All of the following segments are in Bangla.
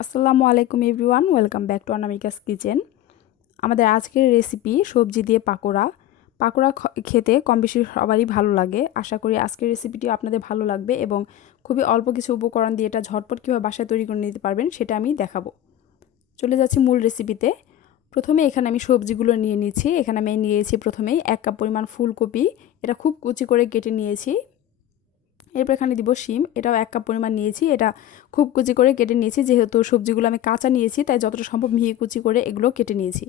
আসসালামু আলাইকুম everyone, welcome back to anamikas kitchen. আমাদের আজকের রেসিপি সবজি দিয়ে পাকোড়া। পাকোড়া খেতে কম বেশি সবারই ভালো লাগে। আশা করি আজকের রেসিপিটিও আপনাদের ভালো লাগবে এবং খুবই অল্প কিছু উপকরণ দিয়ে এটা ঝটপট কীভাবে বাসায় তৈরি করে নিতে পারবেন সেটা আমি দেখাবো। চলে যাচ্ছি মূল রেসিপিতে। প্রথমে এখানে আমি সবজিগুলো নিয়ে নিয়েছি। এখানে আমি নিয়েছি প্রথমেই 1 কাপ পরিমাণ ফুলকপি, এটা খুব কুচি করে কেটে নিয়েছি। এরপর এখানে দিব শিম, এটাও 1 কাপ পরিমাণ নিয়েছি, এটা খুব কুচি করে কেটে নিয়েছি। যেহেতু সবজিগুলো আমি কাঁচা নিয়েছি তাই যতটা সম্ভব মিহি কুচি করে এগুলো কেটে নিয়েছি।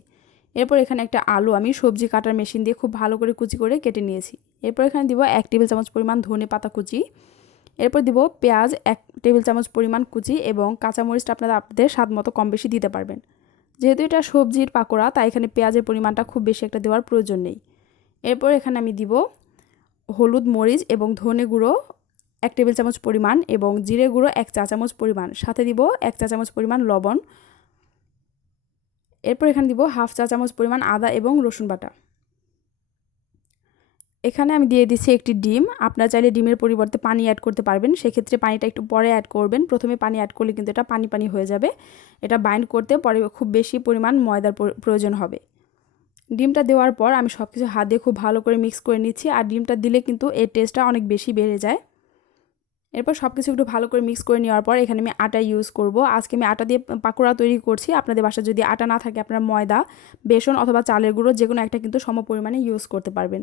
এরপর এখানে একটা আলু আমি সবজি কাটার মেশিন দিয়ে খুব ভালো করে কুচি করে কেটে নিয়েছি। এরপর এখানে দিব 1 টেবিল চামচ পরিমাণ ধনে পাতা কুচি। এরপর দিব পেঁয়াজ 1 টেবিল চামচ পরিমাণ কুচি এবং কাঁচামরিচটা আপনারা আপনাদের স্বাদ মতো কম বেশি দিতে পারবেন। যেহেতু এটা সবজির পাকোড়া তাই এখানে পেঁয়াজের পরিমাণটা খুব বেশি একটা দেওয়ার প্রয়োজন নেই। এরপর এখানে আমি দিব হলুদ, মরিচ এবং ধনে গুঁড়ো 1 টেবিল চামচ পরিমাণ এবং জিরে গুঁড়ো 1 চা চামচ পরিমাণ, সাথে দিব 1 চা চামচ পরিমাণ লবণ। এরপর এখানে দিব হাফ চা চামচ পরিমাণ আদা এবং রসুন বাটা। এখানে আমি দিয়ে দিচ্ছি একটি ডিম। আপনারা চাইলে ডিমের পরিবর্তে পানি অ্যাড করতে পারবেন, সেক্ষেত্রে পানিটা একটু পরে অ্যাড করবেন। প্রথমে পানি অ্যাড করলে কিন্তু এটা পানি পানি হয়ে যাবে। এটা বাইন্ড করতে পরে খুব বেশি পরিমাণ ময়দার প্রয়োজন হবে। ডিমটা দেওয়ার পর আমি সব কিছু হাত দিয়ে খুব ভালো করে মিক্স করে নিচ্ছি। আর ডিমটা দিলে কিন্তু এর টেস্টটা অনেক বেশি বেড়ে যায়। এরপর সব কিছু একটু ভালো করে মিক্স করে নেওয়ার পর এখানে আমি আটা ইউজ করব। আজকে আমি আটা দিয়ে পাকোড়া তৈরি করছি। আপনাদের বাসায় যদি আটা না থাকে আপনারা ময়দা, বেসন অথবা চালের গুঁড়ো যে কোনো একটা কিন্তু সম পরিমাণে ইউজ করতে পারবেন।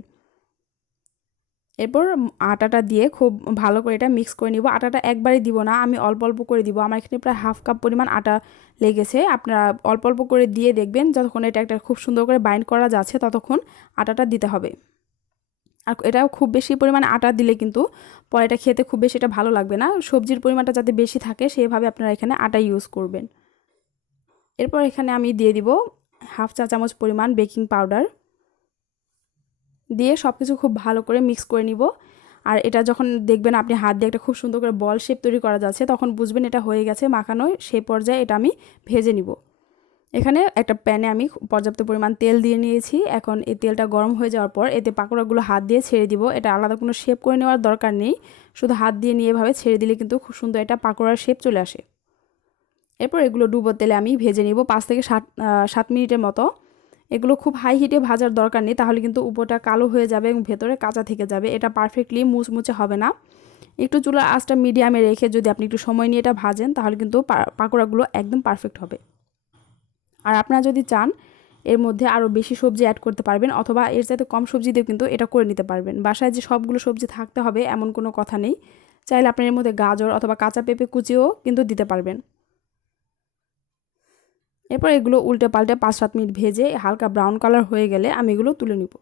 এরপর আটাটা দিয়ে খুব ভালো করে এটা মিক্স করে নিব। আটাটা একবারে দিব না, আমি অল্প অল্প করে দিব। আমার এখানে প্রায় হাফ কাপ পরিমাণ আটা লেগেছে। আপনারা অল্প অল্প করে দিয়ে দেখবেন, যতক্ষণ এটা একটা খুব সুন্দর করে বাইন্ড করা যাচ্ছে ততক্ষণ আটাটা দিতে হবে। আর এটাও খুব বেশি পরিমাণে আটা দিলে কিন্তু পরে এটা খেতে খুব বেশি এটা ভালো লাগবে না। সবজির পরিমাণটা যাতে বেশি থাকে সেভাবে আপনারা এখানে আটা ইউজ করবেন। এরপর এখানে আমি দিয়ে দিব হাফ চা চামচ পরিমাণ বেকিং পাউডার, দিয়ে সব কিছু খুব ভালো করে মিক্স করে নিব। আর এটা যখন দেখবেন আপনি হাত দিয়ে একটা খুব সুন্দর করে বল শেপ তৈরি করা যাচ্ছে তখন বুঝবেন এটা হয়ে গেছে মাখানো। সেই পর্যায়ে এটা আমি ভেজে নিব। এখানে একটা প্যানে আমি পর্যাপ্ত পরিমাণ তেল দিয়ে নিয়েছি। এখন এই তেলটা গরম হয়ে যাওয়ার পর এতে পাকোড়াগুলো হাত দিয়ে ছেড়ে দিব। এটা আলাদা কোনো শেপ করে নেওয়ার দরকার নেই, শুধু হাত দিয়ে নিয়ে এভাবে ছেড়ে দিলে কিন্তু খুব সুন্দর এটা পাকোড়ার শেপ চলে আসে। এরপর এগুলো ডুবো তেলে আমি ভেজে নিব 5 থেকে 7 মিনিটের মতো। এগুলো খুব হাই হিটে ভাজার দরকার নেই, তাহলে কিন্তু উপরটা কালো হয়ে যাবে এবং ভেতরে কাঁচা থেকে যাবে। এটা পারফেক্টলি মুচমুচে হবে না। একটু চুলার আঁচটা মিডিয়ামে রেখে যদি আপনি একটু সময় নিয়ে এটা ভাজেন তাহলে কিন্তু পাকোড়াগুলো একদম পারফেক্ট হবে। আর আপনারা যদি চান এর মধ্যে আরও বেশি সবজি অ্যাড করতে পারবেন অথবা এর চাইতে কম সবজি দিয়েও কিন্তু এটা করে নিতে পারবেন। বাসায় যে সবগুলো সবজি থাকতে হবে এমন কোনো কথা নেই, চাইলে আপনার এর মধ্যে গাজর অথবা কাঁচা পেঁপে কুচিও কিন্তু দিতে পারবেন। এরপর এগুলো উল্টে পাল্টে 5-7 মিনিট ভেজে হালকা ব্রাউন কালার হয়ে গেলে আমি এগুলো তুলে নিব।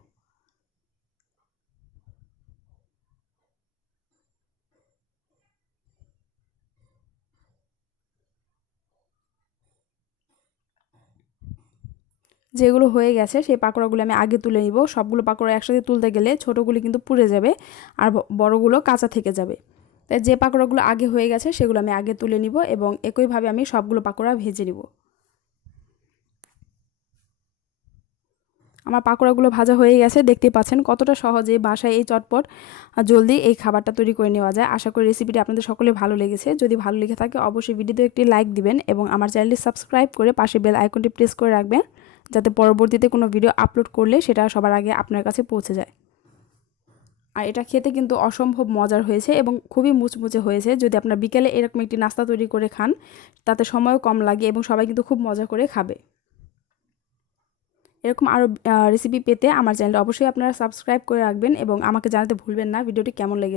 যেগুলো হয়ে গেছে সেই পাকোড়াগুলো আমি আগে তুলে নিব। সবগুলো পাকোড়া একসাথে তুলতে গেলে ছোটোগুলি কিন্তু পুড়ে যাবে আর বড়গুলো কাঁচা থেকে যাবে। তাই যে পাকোড়াগুলো আগে হয়ে গেছে সেগুলো আমি আগে তুলে নিব এবং একইভাবে আমি সবগুলো পাকোড়া ভেজে নিব। আমার পাকোড়াগুলো ভাজা হয়ে গেছে, দেখতেই পাচ্ছেন কতটা সহজে বাসায় এই চটপট জলদি এই খাবারটা তৈরি করে নেওয়া যায়। আশা করি রেসিপিটি আপনাদের সকলে ভালো লেগেছে। যদি ভালো লেগে থাকে অবশ্যই ভিডিওতে একটি লাইক দিবেন এবং আমার চ্যানেলটি সাবস্ক্রাইব করে পাশে বেল আইকনটি প্রেস করে রাখবেন, যাতে পরবর্তীতে কোনো ভিডিও আপলোড করলে সেটা সবার আগে আপনার কাছে পৌঁছে যায়। আর এটা খেতে কিন্তু অসম্ভব মজার হয়েছে এবং খুবই মুচমুচে হয়েছে। যদি আপনার বিকেলে এরকম একটি নাস্তা তৈরি করে খান তাতে সময়ও কম লাগে এবং সবাই কিন্তু খুব মজা করে খাবে। এরকম আরও রেসিপি পেতে আমার চ্যানেলটা অবশ্যই আপনারা সাবস্ক্রাইব করে রাখবেন এবং আমাকে জানাতে ভুলবেন না ভিডিওটি কেমন লেগেছে।